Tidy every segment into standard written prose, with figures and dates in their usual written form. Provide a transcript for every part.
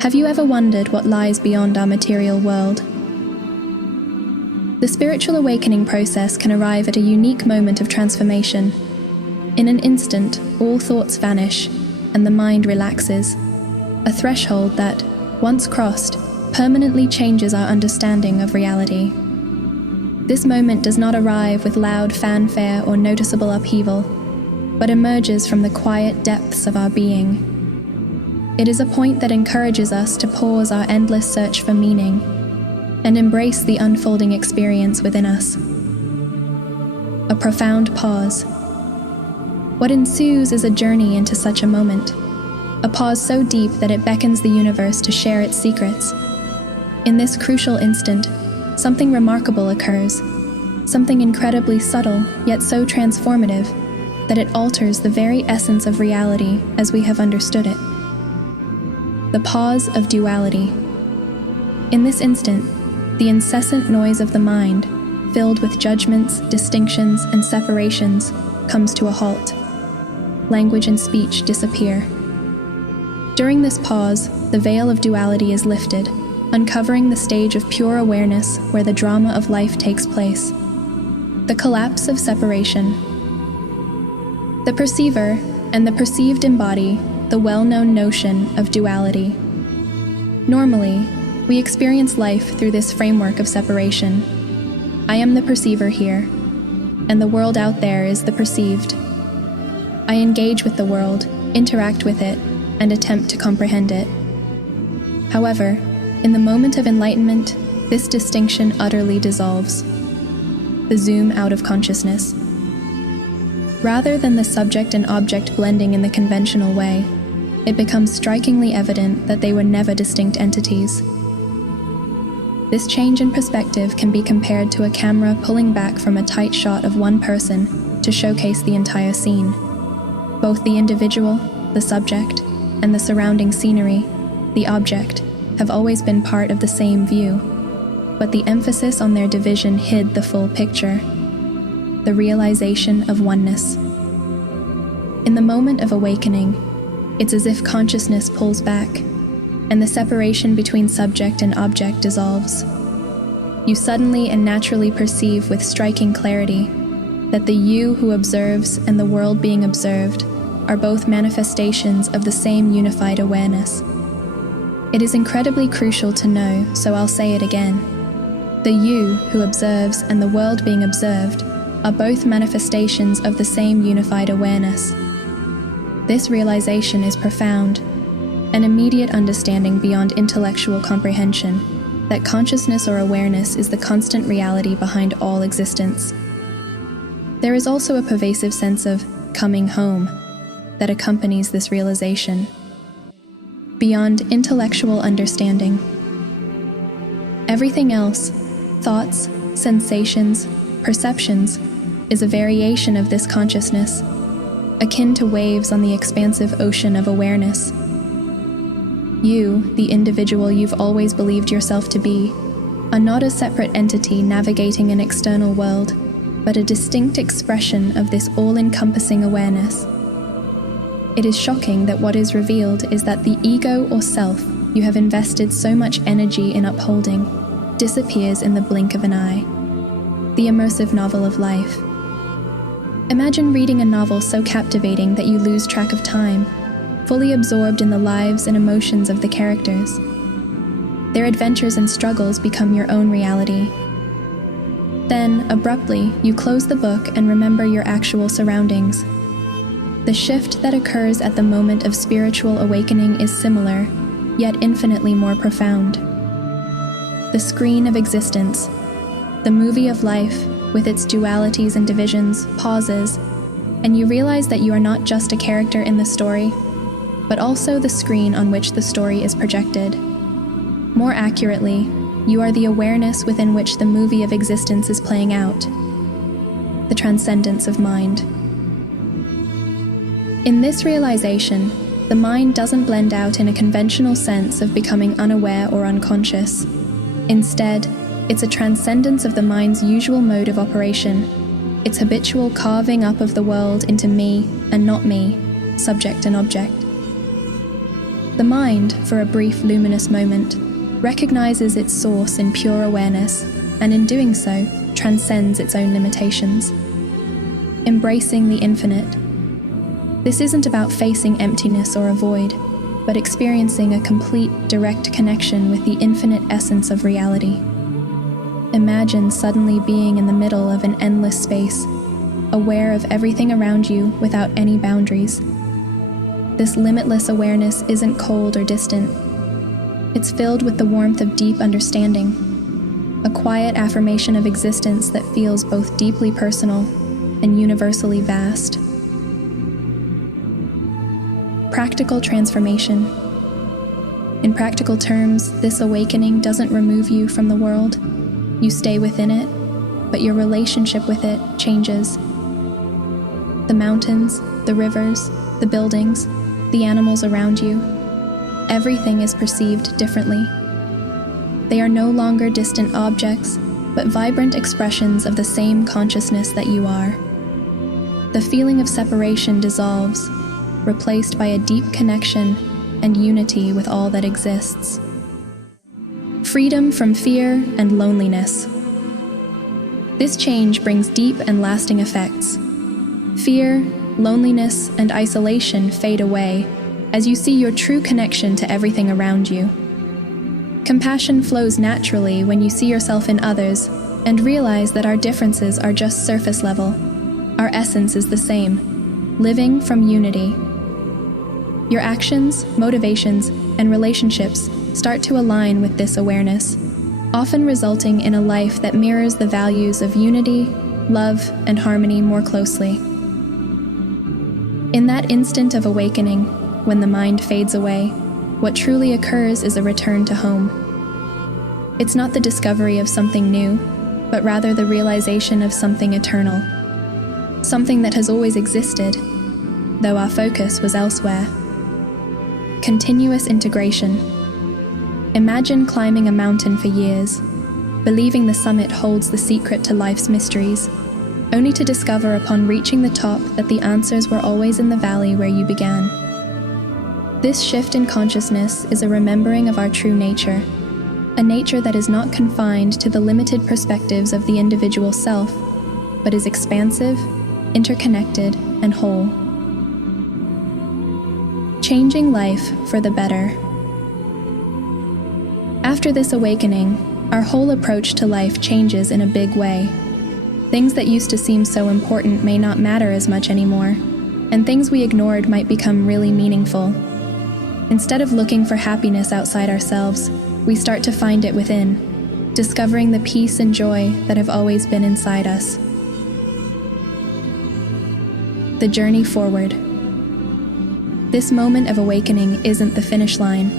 Have you ever wondered what lies beyond our material world? The spiritual awakening process can arrive at a unique moment of transformation. In an instant, all thoughts vanish, and the mind relaxes, a threshold that, once crossed, permanently changes our understanding of reality. This moment does not arrive with loud fanfare or noticeable upheaval, but emerges from the quiet depths of our being. It is a point that encourages us to pause our endless search for meaning and embrace the unfolding experience within us. A profound pause. What ensues is a journey into such a moment, a pause so deep that it beckons the universe to share its secrets. In this crucial instant, something remarkable occurs, something incredibly subtle yet so transformative that it alters the very essence of reality as we have understood it. The pause of duality. In this instant, the incessant noise of the mind, filled with judgments, distinctions, and separations, comes to a halt. Language and speech disappear. During this pause, the veil of duality is lifted, uncovering the stage of pure awareness where the drama of life takes place. The collapse of separation. The perceiver and the perceived embody the well-known notion of duality. Normally, we experience life through this framework of separation. I am the perceiver here, and the world out there is the perceived. I engage with the world, interact with it, and attempt to comprehend it. However, in the moment of enlightenment, this distinction utterly dissolves. The zoom out of consciousness. Rather than the subject and object blending in the conventional way, it becomes strikingly evident that they were never distinct entities. This change in perspective can be compared to a camera pulling back from a tight shot of one person to showcase the entire scene. Both the individual, the subject, and the surrounding scenery, the object, have always been part of the same view, but the emphasis on their division hid the full picture. The realization of oneness. In the moment of awakening, it's as if consciousness pulls back, and the separation between subject and object dissolves. You suddenly and naturally perceive with striking clarity that the you who observes and the world being observed are both manifestations of the same unified awareness. It is incredibly crucial to know, so I'll say it again. The you who observes and the world being observed are both manifestations of the same unified awareness. This realization is profound, an immediate understanding beyond intellectual comprehension that consciousness or awareness is the constant reality behind all existence. There is also a pervasive sense of coming home that accompanies this realization, beyond intellectual understanding. Everything else, thoughts, sensations, perceptions, is a variation of this consciousness, akin to waves on the expansive ocean of awareness. You, the individual you've always believed yourself to be, are not a separate entity navigating an external world, but a distinct expression of this all-encompassing awareness. It is shocking that what is revealed is that the ego or self you have invested so much energy in upholding disappears in the blink of an eye. The immersive novel of life. Imagine reading a novel so captivating that you lose track of time, fully absorbed in the lives and emotions of the characters. Their adventures and struggles become your own reality. Then, abruptly, you close the book and remember your actual surroundings. The shift that occurs at the moment of spiritual awakening is similar, yet infinitely more profound. The screen of existence, the movie of life, with its dualities and divisions, pauses, and you realize that you are not just a character in the story, but also the screen on which the story is projected. More accurately, you are the awareness within which the movie of existence is playing out. The transcendence of mind. In this realization, the mind doesn't blend out in a conventional sense of becoming unaware or unconscious. Instead, it's a transcendence of the mind's usual mode of operation, its habitual carving up of the world into me and not me, subject and object. The mind, for a brief luminous moment, recognizes its source in pure awareness, and in doing so, transcends its own limitations. Embracing the infinite. This isn't about facing emptiness or a void, but experiencing a complete, direct connection with the infinite essence of reality. Imagine suddenly being in the middle of an endless space, aware of everything around you without any boundaries. This limitless awareness isn't cold or distant. It's filled with the warmth of deep understanding, a quiet affirmation of existence that feels both deeply personal and universally vast. Practical transformation. In practical terms, this awakening doesn't remove you from the world. You stay within it, but your relationship with it changes. The mountains, the rivers, the buildings, the animals around you, everything is perceived differently. They are no longer distant objects, but vibrant expressions of the same consciousness that you are. The feeling of separation dissolves, replaced by a deep connection and unity with all that exists. Freedom from fear and loneliness. This change brings deep and lasting effects. Fear, loneliness, and isolation fade away as you see your true connection to everything around you. Compassion flows naturally when you see yourself in others and realize that our differences are just surface level. Our essence is the same, living from unity. Your actions, motivations, and relationships start to align with this awareness, often resulting in a life that mirrors the values of unity, love, and harmony more closely. In that instant of awakening, when the mind fades away, what truly occurs is a return to home. It's not the discovery of something new, but rather the realization of something eternal, something that has always existed, though our focus was elsewhere. Continuous integration. Imagine climbing a mountain for years, believing the summit holds the secret to life's mysteries, only to discover upon reaching the top that the answers were always in the valley where you began. This shift in consciousness is a remembering of our true nature, a nature that is not confined to the limited perspectives of the individual self, but is expansive, interconnected, and whole. Changing life for the better. After this awakening, our whole approach to life changes in a big way. Things that used to seem so important may not matter as much anymore, and things we ignored might become really meaningful. Instead of looking for happiness outside ourselves, we start to find it within, discovering the peace and joy that have always been inside us. The journey forward. This moment of awakening isn't the finish line.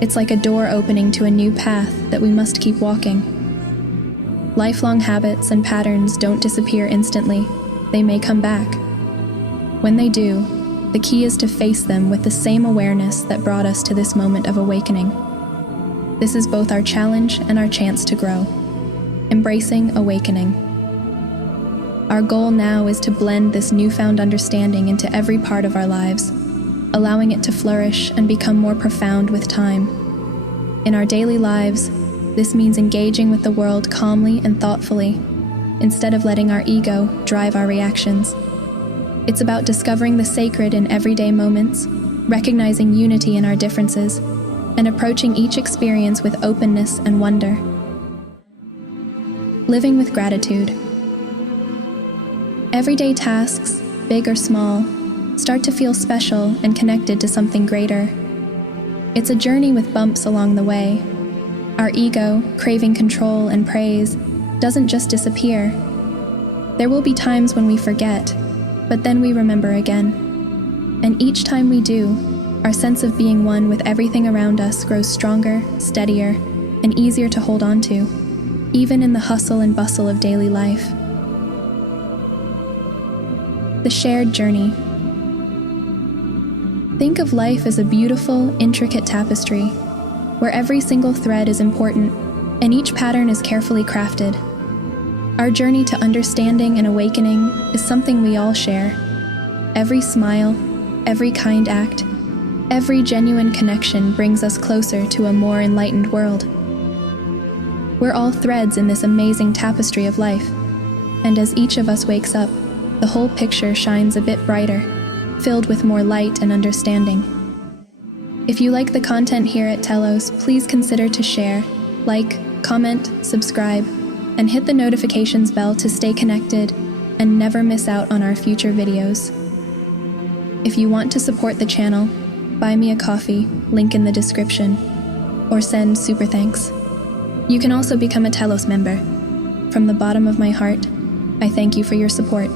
It's like a door opening to a new path that we must keep walking. Lifelong habits and patterns don't disappear instantly. They may come back. When they do, the key is to face them with the same awareness that brought us to this moment of awakening. This is both our challenge and our chance to grow. Embracing awakening. Our goal now is to blend this newfound understanding into every part of our lives, allowing it to flourish and become more profound with time. In our daily lives, this means engaging with the world calmly and thoughtfully, instead of letting our ego drive our reactions. It's about discovering the sacred in everyday moments, recognizing unity in our differences, and approaching each experience with openness and wonder. Living with gratitude. Everyday tasks, big or small, start to feel special and connected to something greater. It's a journey with bumps along the way. Our ego, craving control and praise, doesn't just disappear. There will be times when we forget, but then we remember again. And each time we do, our sense of being one with everything around us grows stronger, steadier, and easier to hold on to, even in the hustle and bustle of daily life. The shared journey. Think of life as a beautiful, intricate tapestry, where every single thread is important and each pattern is carefully crafted. Our journey to understanding and awakening is something we all share. Every smile, every kind act, Every genuine connection brings us closer to a more enlightened world. We're all threads in this amazing tapestry of life, and as each of us wakes up, the whole picture shines a bit brighter, filled with more light and understanding. If you like the content here at Telos, please consider to share, like, comment, subscribe, and hit the notifications bell to stay connected and never miss out on our future videos. If you want to support the channel, buy me a coffee, link in the description, or send super thanks. You can also become a Telos member. From the bottom of my heart, I thank you for your support.